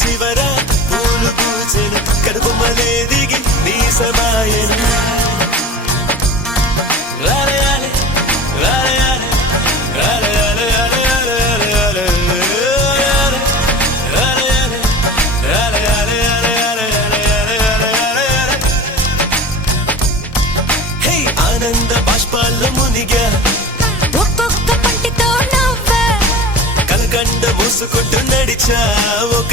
చివర పూలు పూచెను కడుపుమలే దిగి నీ సమాయను ఆనంద బాష్పాల్లో మునిగా ఒక్కొక్క పంటితో నవ్వా కలకండ మూసుకుంటూ నడిచా ఒక